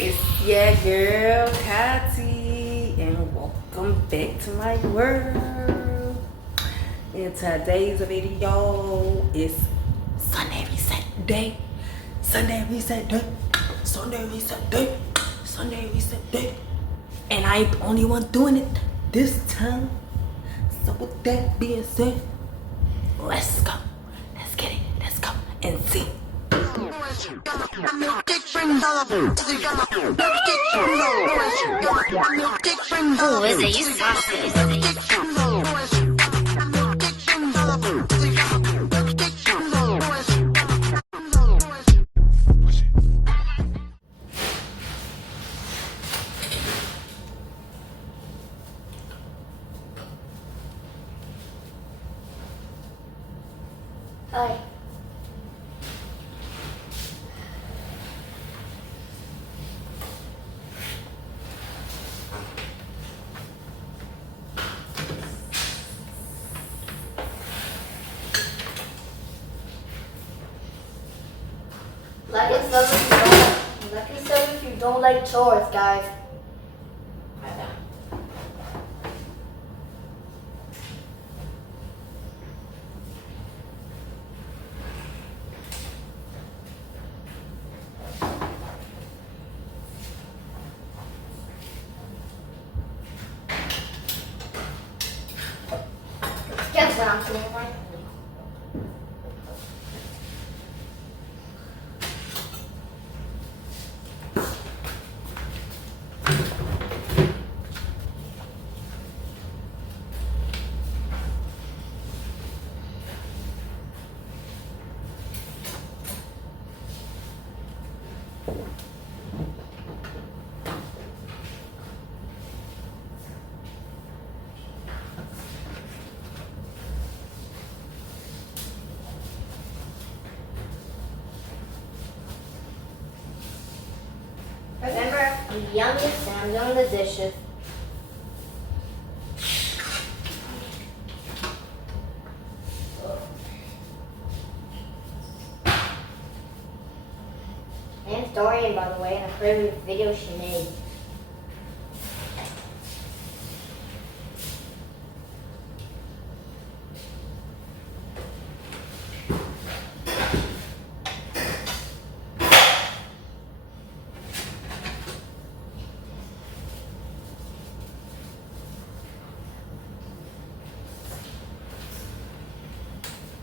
It's your girl Katie, and welcome back to my world. In today's video, it's Sunday Reset Day. Sunday Reset Day. Sunday Reset Day. Sunday Reset Day. And I ain't the only one doing it this time. So with that being said, let's go. Let's get it. Let's go and see. Who is it? You saucy. Hi. Like and sub if you don't like chores, guys. Guess what I'm saying, right? Remember, I'm the youngest and I'm doing the dishes. My name's Dorian, by the way, and I've heard of the video she made.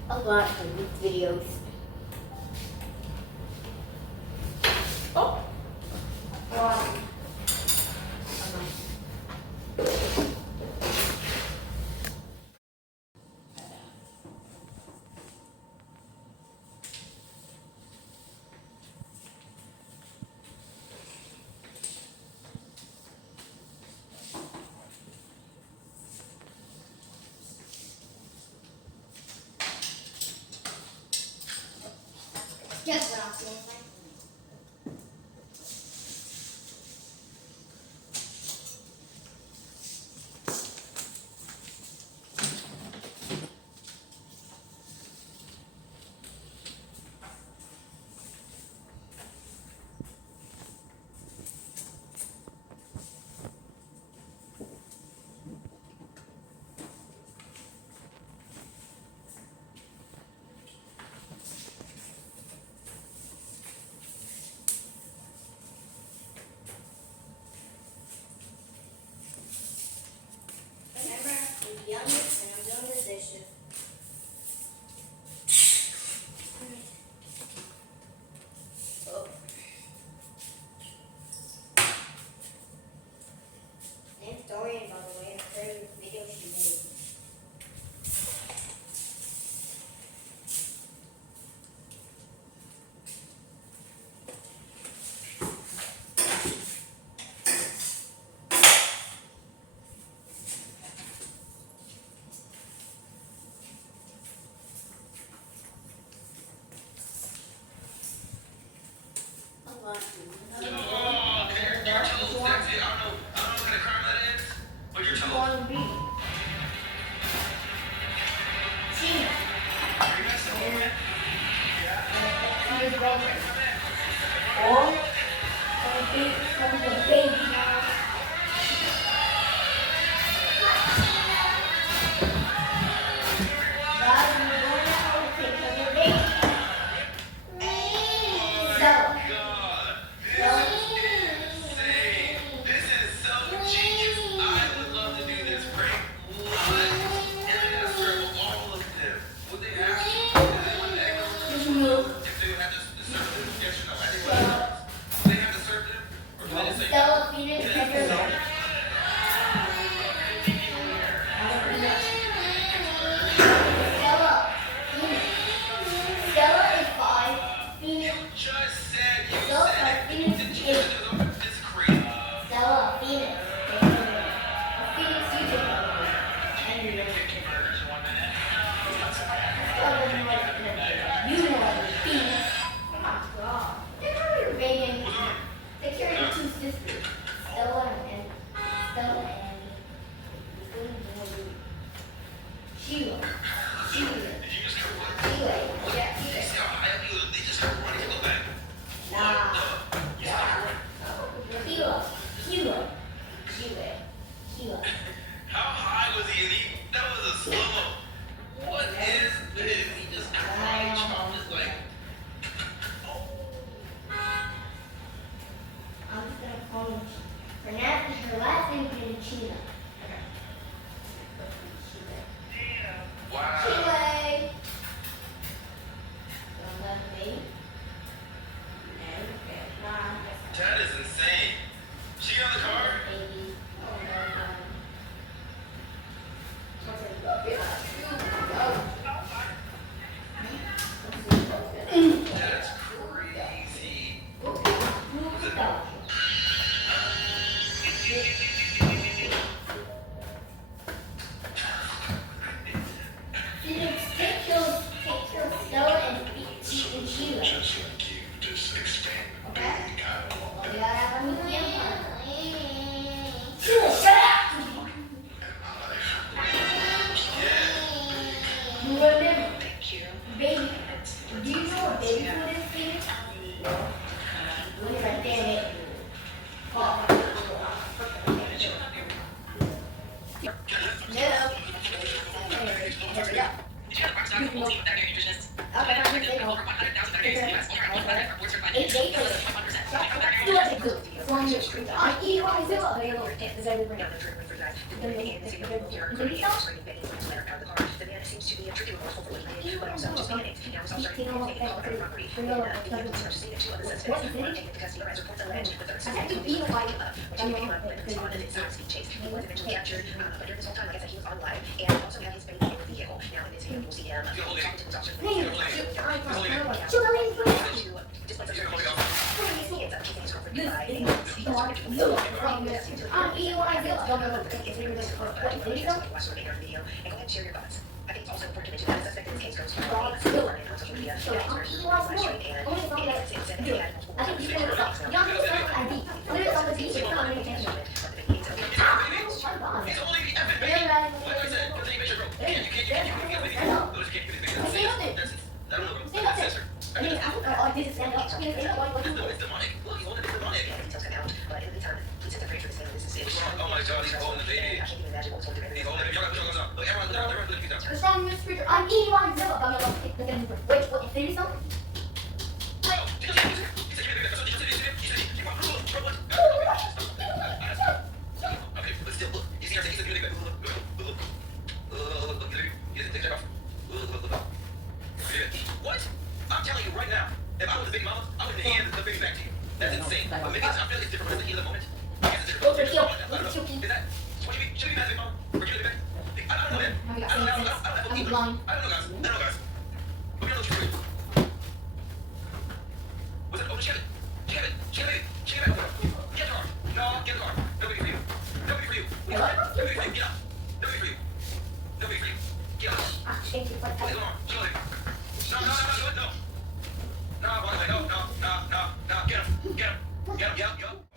A lot of these videos. Oh. Wow. Guess what I'm saying? Remember, I'm the youngest and I'm doing the dishes. Oh. My name's Dorian, by the way, and I've heard of the video she made. Or That was a baby. Guys, we're going to take care of your baby. Stella. Stella. This is so genius. I would love to do this prank live. And they're gonna serve all of them. Would they have to? Just move. If they would have to serve them, yes or no? I think do they have to serve them? Or do they just say Stella, Phoenix, take care of her. Stella. Phoenix. Stella is 5. Phoenix. just said you Stella, said Phoenix it? is Did you 8. just do this? This is crazy. Stella, Phoenix. Take care of her. Phoenix, you take care of her. And you don't take care of her. Stella doesn't like it. You know what Phoenix. Oh my god. Take care of your baby and take care of your 2 sisters. Stella and Sheila. Sheila. Did you just go run? Sheila. Yeah, You Sheila. see how high up you was? They just go running to go back. Nah. You saw her run. Sheila. Sheila. Sheila. Sheila. How high was he? And that was a slow-mo. What is this? He just crying, just like, I'm just gonna call him her name is her last name is Sheila. wow. Sheila. Don't let me. That is insane. She got the car? Baby. That's crazy. Phoenix, take care of Stella and Sheila. Just like you, just expand the Okay? baby got all Well, that you gotta have a new camera. Sheila, shut up! in my life. You remember, baby. Do you know what baby food is, Phoenix? Look right there. Oh. No. There we go. Okay, I'm gonna say no. 8 days later. Still has a good. As long as it's true. I eat what I do. Okay, look. Is that everything? I'm eating what I do. Don't know what to do. What video? I think it's also important to mention that the suspect in this case goes to God, on still. social media. So I'm eating what I do. Only if I'm like, do it. I think you can stop. You don't have to stop ID. Literally, it's on the beach. It's not on the attention. He's only the effing baby. Like I said, because he makes your growth. You can't get a baby. No, just can't get a baby. Say nothing. That's it. I don't know. Say That's nothing. his sister. I mean, oh, this is stand up. It's It's demonic. Look, he's holding it demonic. Oh my god, he's holding the baby. He's holding the baby. Y'all gotta put your guns on. Look, everyone put your feet down. What's wrong with your speaker? I'm eating what I do. Wait, what? Infinity Stone? Bro, he said, what? Okay, but still, look. He's here saying he's a good baby. Look, take that off. Look. What? I'm telling you right now, if I was a baby mama, I would hand the baby back to you. That's insane. But maybe I feel it's different from the heat of the moment. I guess it's different. Look at you. I don't know. Is that, should we be mad at baby mama? Or should we be back? I don't know, man. I don't know, guys. I don't know, guys. But we don't know what you're doing. Was it? Oh, she had it. She had it. Get the car. No, get the car. No baby for you. No baby for you. No baby for you. Get up. No baby for you. No baby for you. Get up. Thank you. Put it on. Show it. No. Get him.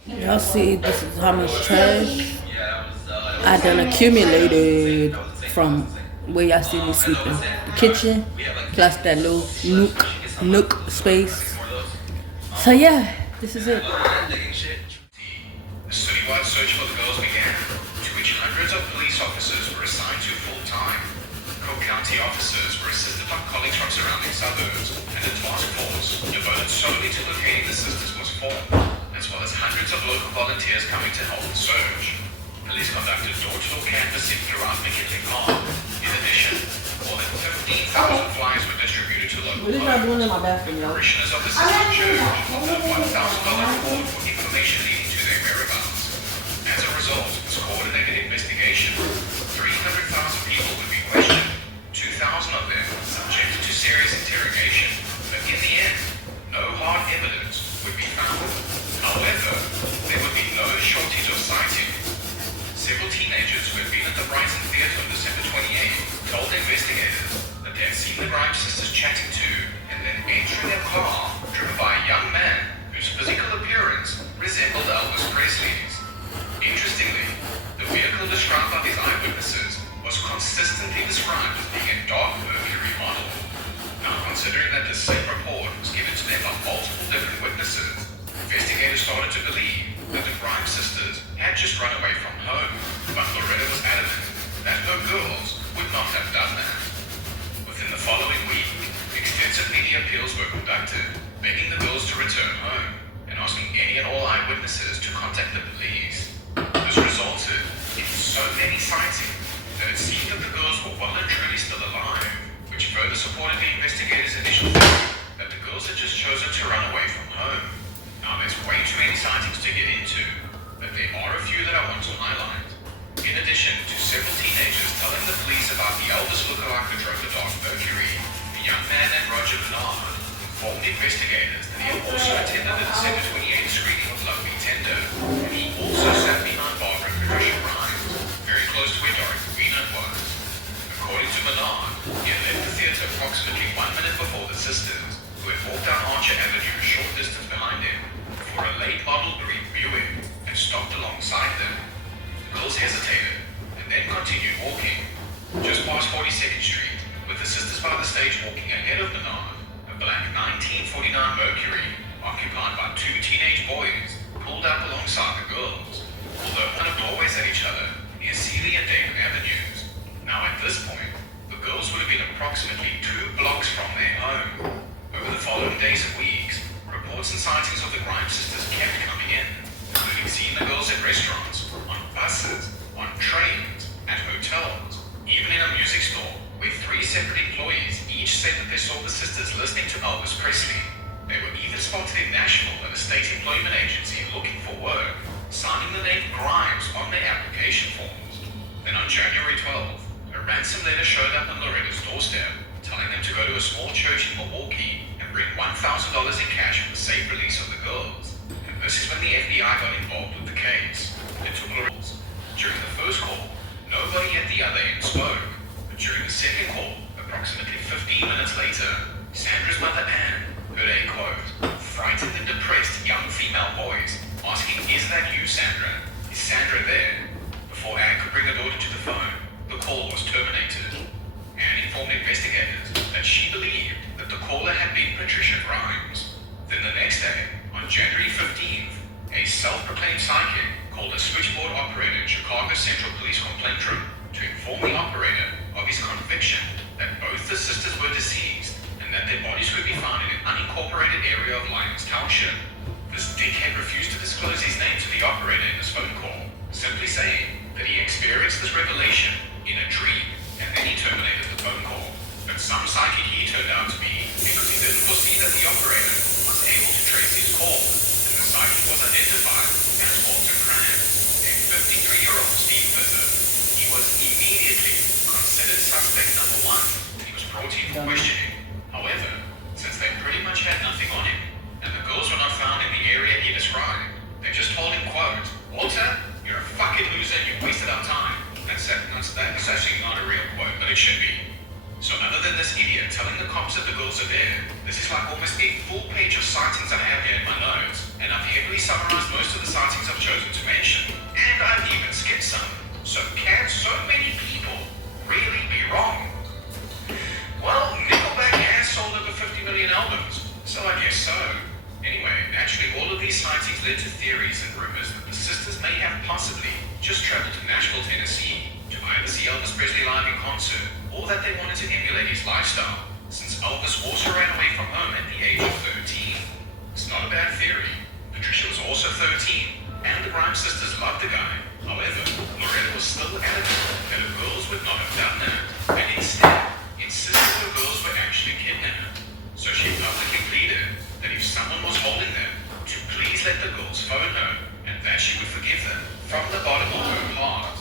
Y'all see, this is how much trash Yeah, that was, I done accumulated from where y'all see me sleeping. The kitchen, plus that little nook space. So yeah, this is it. citywide search for the girls began, to which hundreds of police officers were assigned to full-time. Cook County officers were assisted by colleagues from surrounding suburbs, and a task force devoted solely to locating the sisters was formed, as well as hundreds of local volunteers coming to help the search. Police conducted door-to-door canvassing throughout McKinley Park. In addition, more than 15,000 flyers were distributed to local What is y'all doing in my bathroom, y'all? parishioners of the sister church with a $1,000 reward for information leading to their whereabouts. As a result of this coordinated investigation, 300,000 people would be questioned, 2,000 of them subjected to serious interrogation, but in the end, no hard evidence would be found. However, there would be no shortage of sightings. Several teenagers who had been at the Brighton Theatre on December 28th told investigators that they had seen the Grimes sisters chatting to and then entering a car driven by a young man whose physical appearance resembled Elvis Presley's. Interestingly, the vehicle described by these eyewitnesses was consistently described as being a dark Mercury model. Now, considering that the same report was given to them by multiple different witnesses, investigators started to believe that the Grimes sisters had just run away from home, but Loretta was adamant that her girls would not have done that. Within the following week, extensive media appeals were conducted, begging the girls to return home and asking any and all eyewitnesses to contact the police. This resulted in so many sightings that it seemed that the girls were well and truly still alive, which further supported the investigators' initial theory that the girls had just chosen to run away from home. Now, there's way too many sightings to get into, but there are a few that I want to highlight. In addition to several teenagers telling the police about the Elvis lookalike who drove the dark Mercury, a young man named Roger Bernard informed investigators that he had also attended the December 28th screening of Lovely Tender, and he also sat behind Barbara and Patricia Grimes, very close to where Dorothy Greenland was. According to Bernard, he had left the theatre approximately 1 minute before the sisters, who had walked down Archer Avenue a short distance behind him for a late model brief viewing and stopped alongside them. The girls hesitated and then continued walking. Just past 42nd Street, with the sisters by the stage walking ahead of Bernard, a black 1949 Mercury, occupied by two teenage boys, pulled up alongside the girls, although one of doorways at each other near Sealy and Dayton Avenues. Now at this point, the girls would have been approximately 2 blocks from their home. Over the following days and weeks, reports and sightings of the Grimes sisters kept coming in, including seeing the girls at restaurants, on buses, on trains, at hotels, even in a music store, where 3 separate employees each said that they saw the sisters listening to Elvis Presley. They were even spotted in Nashville at a state employment agency looking for work, signing the name Grimes on their application forms. Then on January 12th, a ransom letter showed up on Loretta's doorstep, telling them to go to a small church in Milwaukee and bring $1,000 in cash for the safe release of the girls. And this is when the FBI got involved with the case. It took rules. During the first call, nobody at the other end spoke. But during the second call, approximately 15 minutes later, Sandra's mother Anne heard a quote, frightened and depressed young female voice asking, "Is that you, Sandra? Is Sandra there?" Before Anne could bring her daughter to the phone, the call was terminated. Anne informed investigators that she believed that the caller had been Patricia Grimes. Then the next day, on January 15th, a self-proclaimed psychic called a switchboard operator in Chicago Central Police complaint room to inform the operator of his conviction that both the sisters were deceased and that their bodies would be found in an unincorporated area of Lyons Township. This dickhead refused to disclose his name to the operator in his phone call, simply saying that he experienced this revelation in a dream, and then he terminated the phone call. But some psychic he turned out to be because he didn't foresee that the operator was able to trace his call, and the psychic was identified as Walter Cran, a 53-year-old Steve Visser. He was immediately considered suspect number 1, and he was brought in for questioning. However, since they pretty much had nothing on him, and the girls were not found in the area he described, they just told him, quote, "Walter, you're a fucking loser and you wasted our time." That's actually not a real quote, but it should be. So other than this idiot telling the cops that the girls are there, this is like almost a full page of sightings I have here in my notes, and I've heavily summarized most of the sightings I've chosen to mention, and I've even skipped some. So can so many people really be wrong? Well, Nickelback has sold over 50 million albums, so I guess so. Anyway, naturally, all of these sightings led to theories and rumors that the sisters may have possibly just traveled to Nashville, Tennessee to either see Elvis Presley live in concert or that they wanted to emulate his lifestyle, since Elvis also ran away from home at the age of 13. It's not a bad theory. Patricia was also 13, and the Grimes sisters loved the guy. However, Loretta was still adamant that the girls would not have done that, and instead insisted the girls were actually kidnapped. So she publicly pleaded that if someone was holding them, to please let the girls phone her, and that she would forgive them from the bottom of her heart.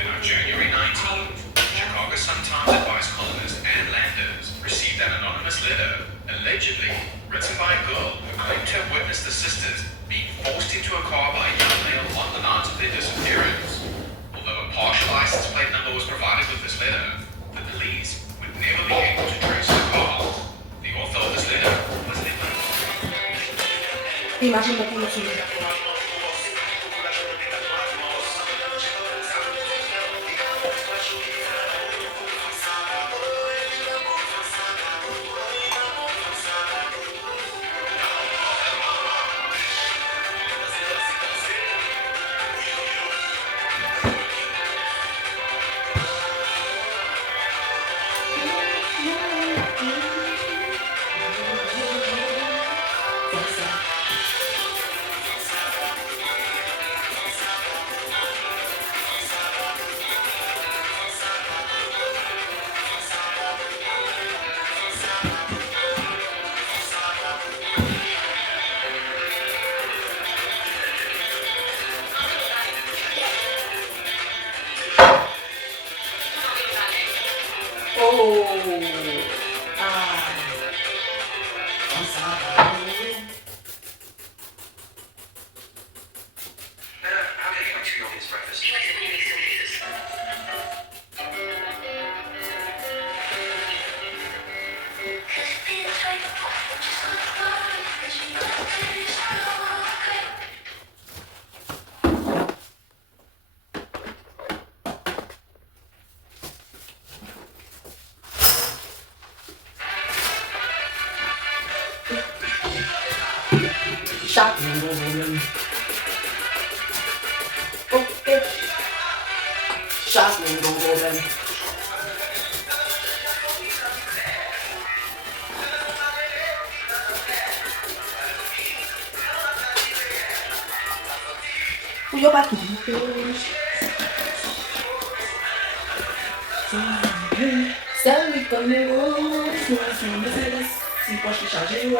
And on January 19th, Chicago Sun-Times advice columnist Ann Landers received an anonymous letter, allegedly written by a girl who claimed to have witnessed the sisters being forced into a car by a young male on the night of their disappearance. Although a partial license plate number was provided with this letter, the police would never be able to trace the car. The author of this letter was never. Imagínate que yo soy I'm sorry. How can I get my 2-year-old his breakfast? He likes it when you make silly faces. Shot. Okay. Shot. Yo bati. Sabe quando eu se pode charger eu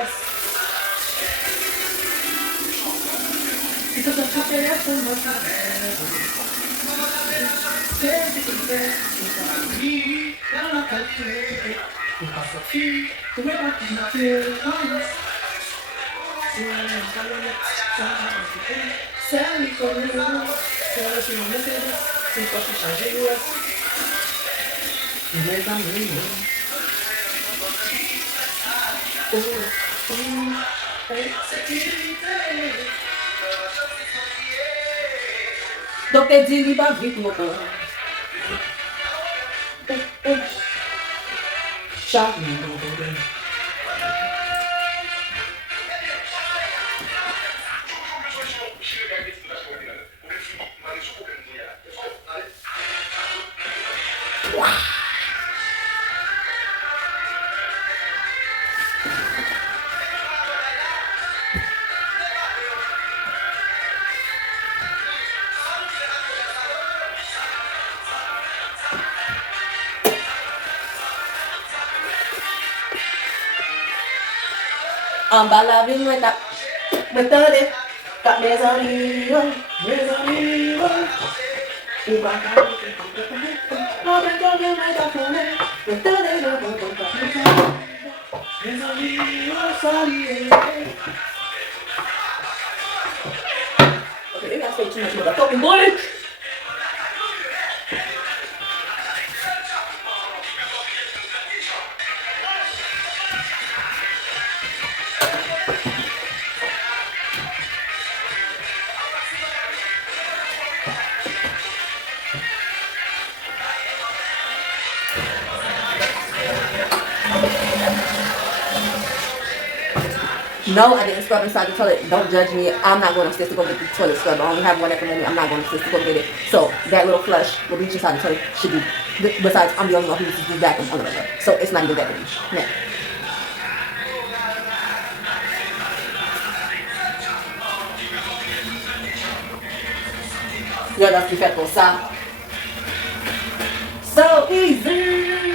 então só pegar com você sempre que quiser e ela não quer ter eu passo aqui tu vai bater na tela sabe quando eu se pode charger eu Donc elle dit il va vite mon corps. Charme. En bas la ville, ouais, t'as. Attendez, t'as mes amis, mes amis, et bah, mes amis, salut. Okay, maybe I say too much motherfucking boy. No, I didn't scrub inside the toilet. Don't judge me. I'm not going upstairs to go get the toilet scrub. I only have one at the moment. I'm not going upstairs to go get it. So that little flush will reach inside the toilet should be. Besides, I'm the only one who uses the vacuum on the regular. So it's not even that big. Now. Yeah, that's perfecto. So easy.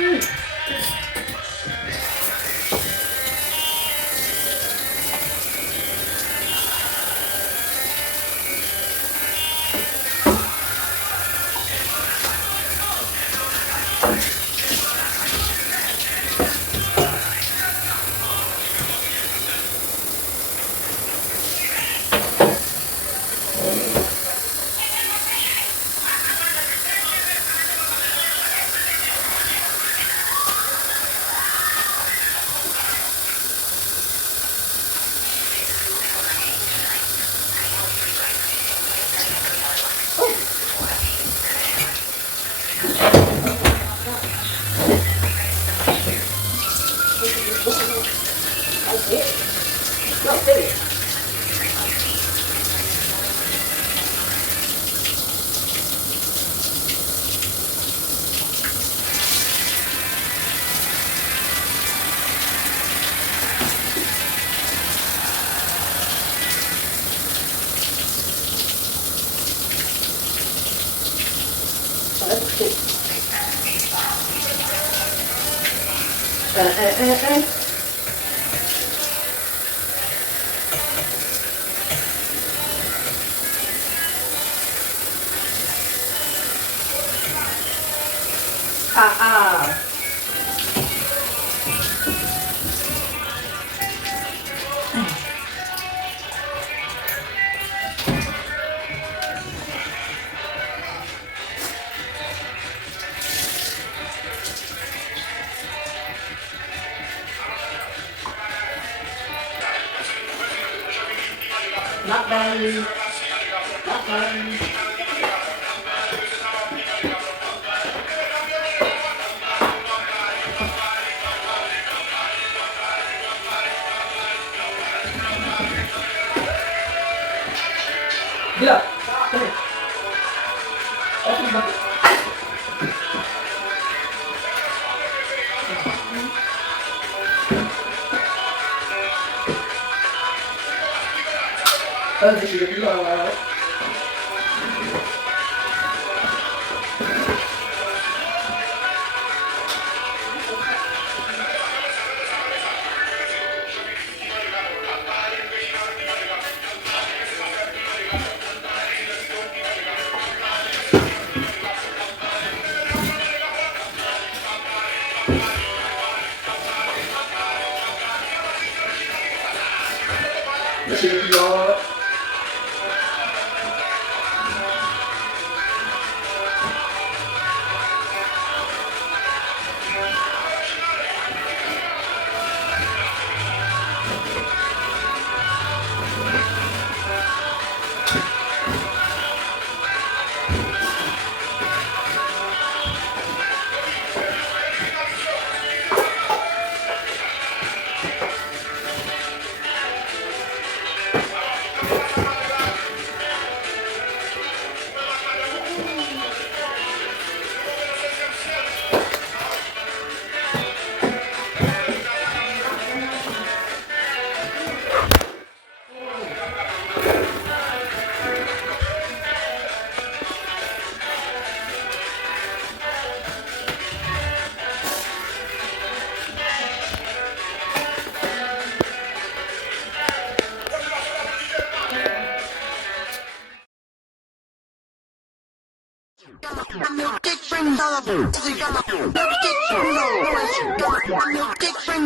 Not bad. Not bad. Get up. Come here. Open the bucket. This is a good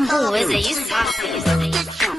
Who is it? You saucy.